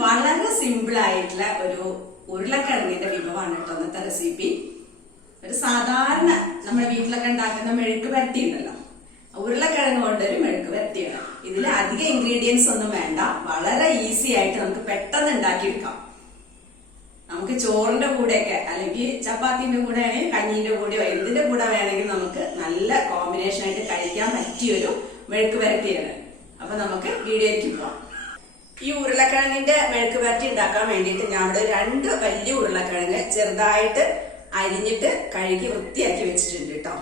വളരെ സിമ്പിൾ ആയിട്ടുള്ള ഒരു ഉരുളക്കിഴങ്ങിന്റെ വിഭവമാണ് കേട്ടോ ഇന്നത്തെ റെസിപ്പി. ഒരു സാധാരണ നമ്മുടെ വീട്ടിലൊക്കെ ഉണ്ടാക്കുന്ന മെഴുക്ക് വരട്ടി ഉണ്ടല്ലോ, ഉരുളക്കിഴങ്ങ് കൊണ്ടൊരു മെഴുക്ക് വരട്ടിയാണ്. ഇതിൽ അധിക ഇൻഗ്രീഡിയൻസ് ഒന്നും വേണ്ട, വളരെ ഈസി ആയിട്ട് നമുക്ക് പെട്ടെന്ന് ഉണ്ടാക്കിയെടുക്കാം. നമുക്ക് ചോറിന്റെ കൂടെയൊക്കെ അല്ലെങ്കിൽ ചപ്പാത്തിന്റെ കൂടെ ആണെങ്കിൽ കഞ്ഞിന്റെ കൂടെയോ എന്തിന്റെ കൂടെ വേണമെങ്കിൽ നമുക്ക് നല്ല കോമ്പിനേഷൻ ആയിട്ട് കഴിക്കാൻ പറ്റിയൊരു മെഴുക്ക് വരട്ടിയാണ്. അപ്പൊ നമുക്ക് വീഡിയോയ്ക്ക് പോവാം. ഈ ഉരുളക്കിഴങ്ങിന്റെ മെഴുക്ക് വരട്ടി ഉണ്ടാക്കാൻ വേണ്ടിയിട്ട് ഞാൻ ഇവിടെ 2 വലിയ ഉരുളക്കിഴങ്ങ് ചെറുതായിട്ട് അരിഞ്ഞിട്ട് കഴുകി വൃത്തിയാക്കി വെച്ചിട്ടുണ്ട് കേട്ടോ.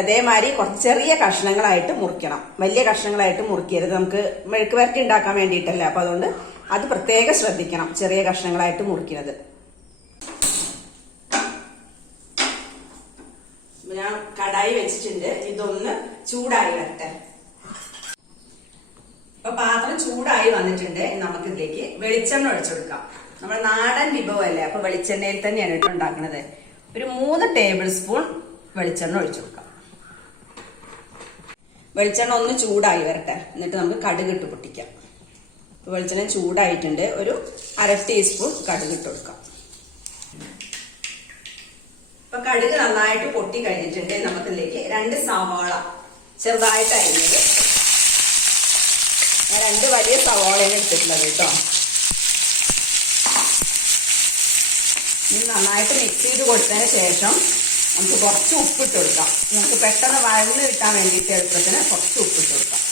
അതേമാതിരി കുറച്ച് ചെറിയ കഷ്ണങ്ങളായിട്ട് മുറിക്കണം, വലിയ കഷ്ണങ്ങളായിട്ട് മുറിക്കരുത്. നമുക്ക് മെഴുക്ക് വരട്ടി ഉണ്ടാക്കാൻ വേണ്ടിയിട്ടല്ലേ, അപ്പൊ അതുകൊണ്ട് അത് പ്രത്യേകം ശ്രദ്ധിക്കണം, ചെറിയ കഷ്ണങ്ങളായിട്ട് മുറിക്കുന്നത്. ഞാൻ കടായി വെച്ചിട്ടുണ്ട്, ഇതൊന്ന് ചൂടായി വരട്ടെ. അപ്പൊ പാത്രം ചൂടായി വന്നിട്ടുണ്ട്. നമുക്കിതിലേക്ക് വെളിച്ചെണ്ണ ഒഴിച്ചു കൊടുക്കാം. നമ്മുടെ നാടൻ വിഭവമല്ലേ, അപ്പൊ വെളിച്ചെണ്ണയിൽ തന്നെയാണ് കേട്ടോ ഉണ്ടാക്കുന്നത്. ഒരു 3 ടേബിൾ സ്പൂൺ വെളിച്ചെണ്ണ ഒഴിച്ചു കൊടുക്കാം. വെളിച്ചെണ്ണ ഒന്ന് ചൂടായി വരട്ടെ, എന്നിട്ട് നമുക്ക് കടുക് ഇട്ട് പൊട്ടിക്കാം. വെളിച്ചെണ്ണ ചൂടായിട്ടുണ്ട്, ഒരു 1/2 ടീസ്പൂൺ കടുക് ഇട്ട് കൊടുക്കാം. ഇപ്പൊ കടുക് നന്നായിട്ട് പൊട്ടി കഴിഞ്ഞിട്ടുണ്ട്. നമുക്കിതിലേക്ക് 2 സവാള ചെറുതായിട്ട് അരിഞ്ഞത്, 2 വലിയ സവാളയാണ് എടുത്തിട്ടുള്ളത് കേട്ടോ. ഇനി നന്നായിട്ട് മിക്സ് ചെയ്ത് കൊടുത്തതിന് ശേഷം നമുക്ക് കുറച്ച് ഉപ്പിട്ട് കൊടുക്കാം. നമുക്ക് പെട്ടെന്ന് വഴന്ന് കിട്ടാൻ വേണ്ടിയിട്ട് എളുപ്പത്തിന് കുറച്ച് ഉപ്പിട്ട് കൊടുക്കാം.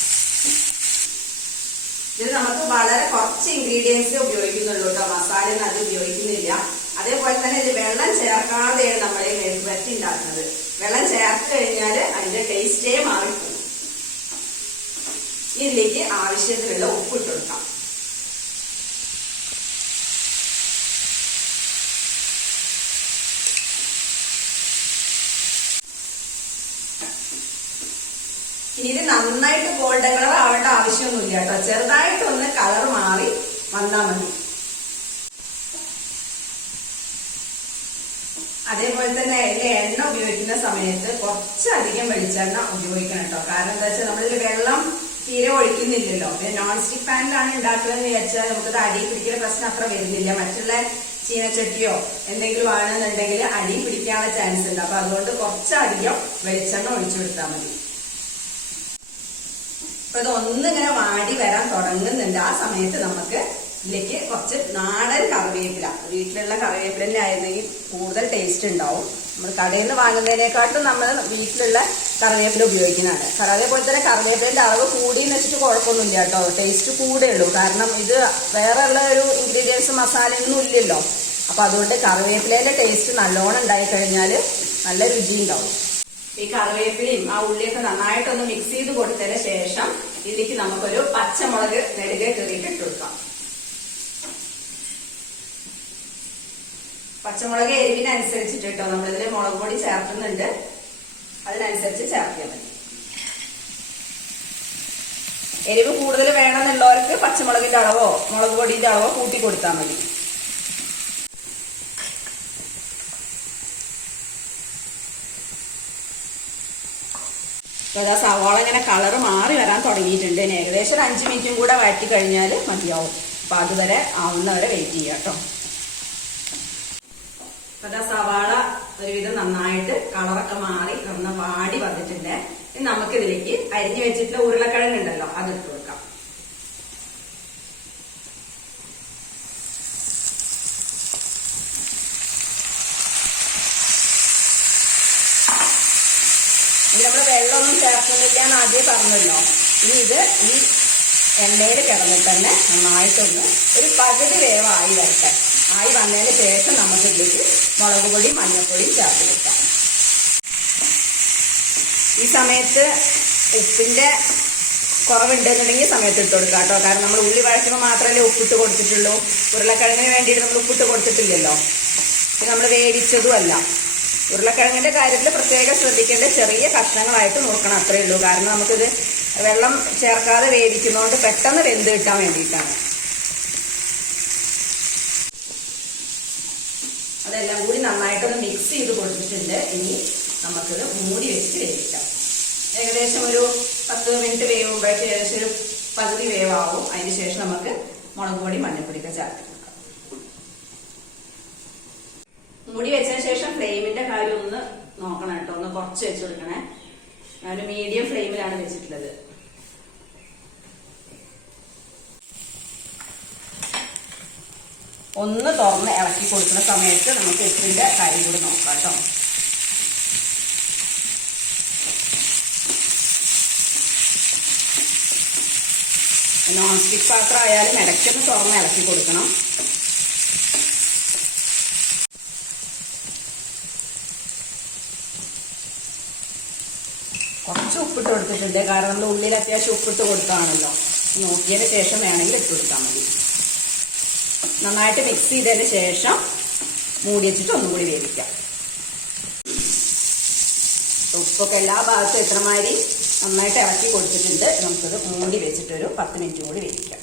ഇത് നമുക്ക് വളരെ കുറച്ച് ഇൻഗ്രീഡിയൻസ് ഉപയോഗിക്കുന്നുള്ളൂ കേട്ടോ, മസാലയൊന്നും അത് ഉപയോഗിക്കുന്നില്ല. അതേപോലെ തന്നെ ഇത് വെള്ളം ചേർക്കാതെയാണ് നമ്മൾ ഈ മെഴുക്ക് വരട്ടി ഉണ്ടാക്കുന്നത്. വെള്ളം ചേർത്ത് കഴിഞ്ഞാൽ അതിന്റെ ടേസ്റ്റേ മാറിപ്പോകും. ഇതിലേക്ക് ആവശ്യത്തിനുള്ള ഉപ്പിട്ട് കൊടുക്കാം. ഇനി ഇത് നന്നായിട്ട് ഗോൾഡൻ കളർ ആവേണ്ട ആവശ്യമൊന്നുമില്ല കേട്ടോ, ചെറുതായിട്ടൊന്ന് കളർ മാറി വന്നാൽ മതി. അതേപോലെ തന്നെ അതിൽ എണ്ണ ഉപയോഗിക്കുന്ന സമയത്ത് കുറച്ചധികം വെളിച്ചെണ്ണ ഉപയോഗിക്കണം കേട്ടോ. കാരണം എന്താ വെച്ചാൽ നമ്മളിൽ വെള്ളം തീരെ ഒഴിക്കുന്നില്ലല്ലോ. നോൺ സ്റ്റിക് പാനിലാണ് ഉണ്ടാക്കുന്നത് വിചാരിച്ചാൽ നമുക്കത് അടി പിടിക്കുന്ന പ്രശ്നം അത്ര വരുന്നില്ല. മറ്റുള്ള ചീനച്ചട്ടിയോ എന്തെങ്കിലും ആണെന്നുണ്ടെങ്കിൽ അടി പിടിക്കാനുള്ള ചാൻസ് ഉണ്ട്. അപ്പൊ അതുകൊണ്ട് കുറച്ചധികം വെളിച്ചെണ്ണ ഒഴിച്ചു കൊടുത്താൽ മതി. അപ്പൊ ഇതൊന്നിങ്ങനെ വാടി വരാൻ തുടങ്ങുന്നുണ്ട്. ആ സമയത്ത് നമുക്ക് ഇതിലേക്ക് കുറച്ച് നാടൻ കറിവേപ്പില, വീട്ടിലുള്ള കറിവേപ്പില തന്നെ ആയിരുന്നെങ്കിൽ കൂടുതൽ ടേസ്റ്റ് ഉണ്ടാവും. നമ്മൾ കടയിൽ നിന്ന് വാങ്ങുന്നതിനെക്കാട്ടും നമ്മൾ വീട്ടിലുള്ള കറിവേപ്പില ഉപയോഗിക്കുന്നതാണ്. അതേപോലെ തന്നെ കറിവേപ്പിലിന്റെ അളവ് കൂടിയെന്ന് വെച്ചിട്ട് കുഴപ്പമൊന്നുമില്ല കേട്ടോ, ടേസ്റ്റ് കൂടെ ഉള്ളൂ. കാരണം ഇത് വേറെ ഉള്ള ഒരു ഇൻഗ്രീഡിയൻസ് മസാലയൊന്നും ഇല്ലല്ലോ. അപ്പൊ അതുകൊണ്ട് കറിവേപ്പിലയുടെ ടേസ്റ്റ് നല്ലോണം ഉണ്ടായി കഴിഞ്ഞാൽ നല്ല രുചി ഉണ്ടാവും. ഈ കറിവേപ്പിലയും ആ ഉള്ളിയൊക്കെ നന്നായിട്ടൊന്ന് മിക്സ് ചെയ്ത് കൊടുത്തതിന് ശേഷം ഇതിലേക്ക് നമുക്കൊരു പച്ചമുളക് നെടുകെ കീറിയിട്ട് ഇട്ട് കൊടുക്കാം. പച്ചമുളക് എരിവിനനുസരിച്ചിട്ട് കേട്ടോ, നമ്മളിതിൽ മുളക് പൊടി ചേർക്കുന്നുണ്ട്, അതിനനുസരിച്ച് ചേർത്തിയാൽ മതി. എരിവ് കൂടുതൽ വേണമെന്നുള്ളവർക്ക് പച്ചമുളകിന്റെ അളവോ മുളക് പൊടിയുടെ അളവോ കൂട്ടി കൊടുത്താൽ മതി. അതാ സവാള ഇങ്ങനെ കളർ മാറി വരാൻ തുടങ്ങിയിട്ടുണ്ട്. ഏകദേശം ഒരു 5 മിനിറ്റും കൂടെ വഴറ്റി കഴിഞ്ഞാൽ മതിയാവും. അപ്പൊ അതുവരെ ആവുന്നവരെ വെയിറ്റ് ചെയ്യാം കേട്ടോ. അതാ സവാള ഒരുവിധം നന്നായിട്ട് കളറൊക്കെ മാറി നന്ന വാടി വന്നിട്ടുണ്ട്. ഇനി നമുക്കിതിലേക്ക് അരിഞ്ഞു വെച്ചിട്ടുള്ള ഉരുളക്കിഴങ്ങ് ഉണ്ടല്ലോ, അതിട്ട് കൊടുക്കാം. ഇനി നമ്മൾ വെള്ളമൊന്നും ചേർക്കുന്നില്ല എന്ന് ആദ്യം പറഞ്ഞല്ലോ. ഇനി ഇത് ഈ എണ്ണയിൽ കിടന്നിട്ട് തന്നെ നന്നായിട്ടൊന്ന് ഒരു പകുതി വേവായി വരട്ടെ. ആയി വന്നതിന് ശേഷം നമുക്ക് ഇതിലേക്ക് മുളക് പൊടി മഞ്ഞൾപ്പൊടി ചേർത്ത് വെക്കാം. ഈ സമയത്ത് ഉപ്പിന്റെ കുറവുണ്ടെന്നുണ്ടെങ്കിൽ സമയത്ത് ഇട്ട് കൊടുക്കാം കേട്ടോ. കാരണം നമ്മൾ ഉള്ളി വഴറ്റുമ്പോൾ മാത്രമല്ലേ ഉപ്പിട്ട് കൊടുത്തിട്ടുള്ളൂ. ഉരുളക്കിഴങ്ങിന് വേണ്ടിയിട്ട് നമ്മൾ ഉപ്പിട്ട് കൊടുത്തിട്ടില്ലല്ലോ. ഇത് നമ്മൾ വേവിച്ചതുമല്ല. ഉരുളക്കിഴങ്ങിൻ്റെ കാര്യത്തിൽ പ്രത്യേകം ശ്രദ്ധിക്കേണ്ട, ചെറിയ കഷ്ണങ്ങളായിട്ട് നോക്കണം, അത്രയേ ഉള്ളൂ. കാരണം നമുക്കിത് വെള്ളം ചേർക്കാതെ വേവിക്കുന്നതുകൊണ്ട് പെട്ടെന്ന് വെന്ത് കിട്ടാൻ വേണ്ടിയിട്ടാണ്. അതെല്ലാം കൂടി നന്നായിട്ടൊന്ന് മിക്സ് ചെയ്ത് കൊടുത്തിട്ടുണ്ട്. ഇനി നമുക്കിത് മൂടി വെച്ചിട്ട് വേവിക്കാം. ഏകദേശം ഒരു 10 മിനിറ്റ് വേവുമ്പോഴേക്ക് ഏകദേശം ഒരു പകുതി വേവാവും. അതിന് ശേഷം നമുക്ക് മുളക് പൊടി മഞ്ഞൾപ്പൊടിയൊക്കെ ചേർത്ത് കൊടുക്കാം. മൂടി വെച്ചതിന് ശേഷം ഫ്ലെയിമിന്റെ കാര്യം ഒന്ന് നോക്കണം കേട്ടോ. ഒന്ന് കുറച്ച് വെച്ച് കൊടുക്കണേ. ഞാനൊരു മീഡിയം ഫ്ലെയിമിലാണ് വെച്ചിട്ടുള്ളത്. ഒന്ന് തുറന്ന് ഇളക്കി കൊടുക്കുന്ന സമയത്ത് നമുക്ക് ഉപ്പിന്റെ കാര്യം കൂടി നോക്കാം കേട്ടോ. നോൺ സ്റ്റിക്ക് പാത്രം ആയാലും ഇടയ്ക്കൊന്ന് തുറന്ന് ഇളക്കി കൊടുക്കണം. കുറച്ച് ഉപ്പിട്ട് കൊടുത്തിട്ടുണ്ട്. കാരണം നമ്മൾ ഉള്ളിൽ അത്യാവശ്യം ഉപ്പിട്ട് കൊടുത്താണല്ലോ. നോക്കിയതിന് ശേഷം വേണമെങ്കിൽ ഇട്ട് കൊടുത്താൽ മതി. നന്നായിട്ട് മിക്സ് ചെയ്തതിന് ശേഷം മൂടി വെച്ചിട്ട് ഒന്നുകൂടി വേവിക്കാം. ഉപ്പൊക്കെ എല്ലാ ഭാഗത്തും എത്രമാതിരി നന്നായിട്ട് ഇളക്കി കൊടുത്തിട്ടുണ്ട്. നമുക്കത് മൂടി വെച്ചിട്ടൊരു 10 മിനിറ്റ് കൂടി വേവിക്കാം.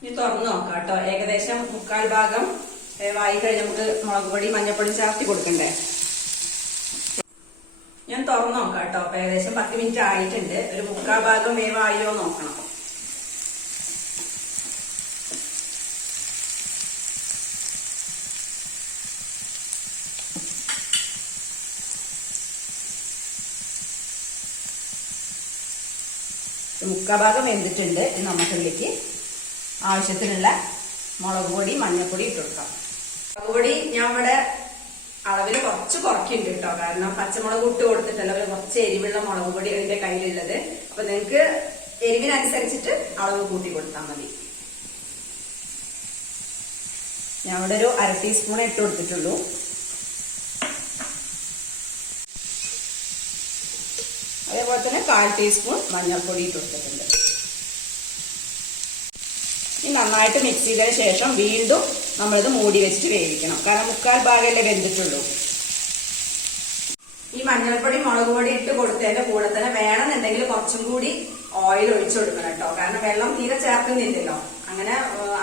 ഇനി തുറന്ന് നോക്കാം കേട്ടോ. ഏകദേശം 3/4 ഭാഗം വേവായി കഴിഞ്ഞ് നമുക്ക് മുളക് പൊടി മഞ്ഞൾപ്പൊടി ചേർത്തി കൊടുക്കണ്ടേ. ഞാൻ തുറന്ന് നോക്കാം കേട്ടോ. അപ്പൊ ഏകദേശം 10 മിനിറ്റ് ആയിട്ടുണ്ട്. ഒരു 3/4 ഭാഗം വേവായോ നോക്കണം. മുക്കാൽ ഭാഗം വെന്തിട്ടുണ്ട്. ഇനി നമുക്കിതിലേക്ക് ആവശ്യത്തിനുള്ള മുളക് പൊടി മഞ്ഞൾപ്പൊടി ഇട്ട് കൊടുക്കാം. മുളക് പൊടി ഞാൻ ഇവിടെ അളവിൽ കുറച്ച് കുറയ്ക്കുന്നുണ്ട് കേട്ടോ. കാരണം പച്ചമുളക് ഇട്ട് കൊടുത്തിട്ടല്ല, കുറച്ച് എരിവുള്ള മുളക് പൊടി അതിന്റെ കയ്യിലുള്ളത്. അപ്പൊ നിങ്ങൾക്ക് എരിവിനനുസരിച്ചിട്ട് അളവ് കൂട്ടി കൊടുത്താൽ മതി. ഞാൻ ഇവിടെ ഒരു 1/2 ടീസ്പൂൺ ഇട്ട് കൊടുത്തിട്ടുള്ളൂ. അതേപോലെ തന്നെ 1/4 ടീസ്പൂൺ മഞ്ഞൾപ്പൊടി ഇട്ട് കൊടുത്തിട്ടുണ്ട്. ഇനി നന്നായിട്ട് മിക്സ് ചെയ്തതിന് ശേഷം വീണ്ടും നമ്മളിത് മൂടി വെച്ചിട്ട് വേവിക്കണം. കാരണം 3/4 ഭാഗമല്ലേ വെന്തിട്ടുള്ളൂ. ഈ മഞ്ഞൾപ്പൊടി മുളക് പൊടി ഇട്ട് കൊടുത്തതിന്റെ കൂടെ തന്നെ വേണമെന്നുണ്ടെങ്കിൽ കുറച്ചും കൂടി ഓയിൽ ഒഴിച്ചു കൊടുക്കണം കേട്ടോ. കാരണം വെള്ളം തീരെ ചേർക്കുന്നില്ലല്ലോ. അങ്ങനെ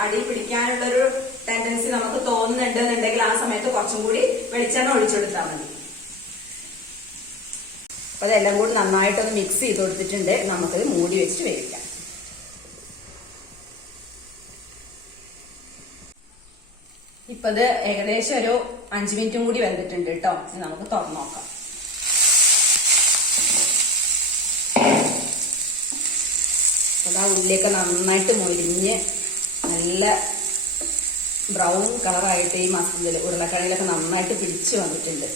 അടി പിടിക്കാനുള്ളൊരു ടെൻഡൻസി നമുക്ക് തോന്നുന്നുണ്ടെന്നുണ്ടെങ്കിൽ ആ സമയത്ത് കുറച്ചും കൂടി വെളിച്ചെണ്ണ ഒഴിച്ചെടുത്താൽ മതി. അപ്പൊ അതെല്ലാം കൂടി നന്നായിട്ടൊന്ന് മിക്സ് ചെയ്ത് കൊടുത്തിട്ടുണ്ട്. നമുക്കത് മൂടി വെച്ചിട്ട് വേവിക്കാം. ഇപ്പൊ ഇത് ഏകദേശം ഒരു 5 മിനിറ്റും കൂടി വെന്തിട്ടുണ്ട് കേട്ടോ. നമുക്ക് തുറന്നു നോക്കാം. അതാ ഉള്ളിയൊക്കെ നന്നായിട്ട് മൊരിഞ്ഞ് നല്ല ബ്രൗൺ കളറായിട്ട് ഈ മസാല ഉരുളക്കിഴങ്ങിലൊക്കെ നന്നായിട്ട് പിടിച്ചു വന്നിട്ടുണ്ട്.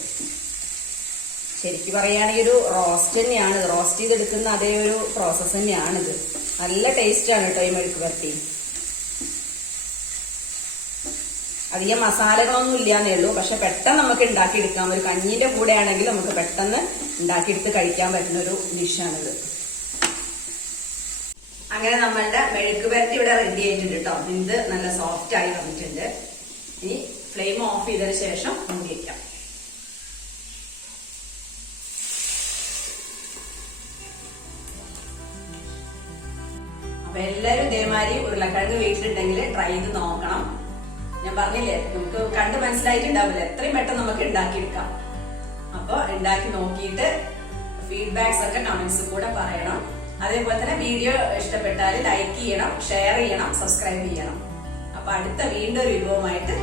ശരിക്കും പറയുകയാണെങ്കിൽ ഒരു റോസ്റ്റ് തന്നെയാണ്. റോസ്റ്റ് ചെയ്തെടുക്കുന്ന അതേ ഒരു പ്രോസസ് തന്നെയാണിത്. നല്ല ടേസ്റ്റാണ് കേട്ടോ ഈ മെഴുക്ക് പുരട്ടി. അധികം മസാലകളൊന്നും ഇല്ലാന്നേ ഉള്ളൂ. പക്ഷെ പെട്ടെന്ന് നമുക്ക് ഉണ്ടാക്കിയെടുക്കാം. ഒരു കഞ്ഞിന്റെ കൂടെ ആണെങ്കിൽ നമുക്ക് പെട്ടെന്ന് ഉണ്ടാക്കിയെടുത്ത് കഴിക്കാൻ പറ്റുന്ന ഒരു ഡിഷാണിത്. അങ്ങനെ നമ്മളുടെ മെഴുക്ക് പുരട്ടി ഇവിടെ റെഡി ആയിട്ടുണ്ട് കേട്ടോ. ഇത് നല്ല സോഫ്റ്റ് ആയി വന്നിട്ടുണ്ട്. ഇനി ഫ്ലെയിം ഓഫ് ചെയ്തതിന് ശേഷം മൂടി വയ്ക്കാം. അപ്പൊ എല്ലാവരും ഇതേമാതിരി ഉരുളക്കിഴങ്ങ് വീട്ടിലുണ്ടെങ്കിൽ ട്രൈ ചെയ്ത് നോക്കണം. ഞാൻ പറഞ്ഞില്ലേ, നമുക്ക് കണ്ട് മനസ്സിലായിട്ടുണ്ടാവില്ല, എത്രയും പെട്ടെന്ന് നമുക്ക് ഉണ്ടാക്കിയെടുക്കാം. അപ്പൊ ഉണ്ടാക്കി നോക്കിയിട്ട് ഫീഡ്ബാക്സ് ഒക്കെ കമന്റ്സ് കൂടെ പറയണം. അതേപോലെ തന്നെ വീഡിയോ ഇഷ്ടപ്പെട്ടാൽ ലൈക്ക് ചെയ്യണം, ഷെയർ ചെയ്യണം, സബ്സ്ക്രൈബ് ചെയ്യണം. അപ്പൊ അടുത്ത വീണ്ടും ഒരു വിഭവമായിട്ട്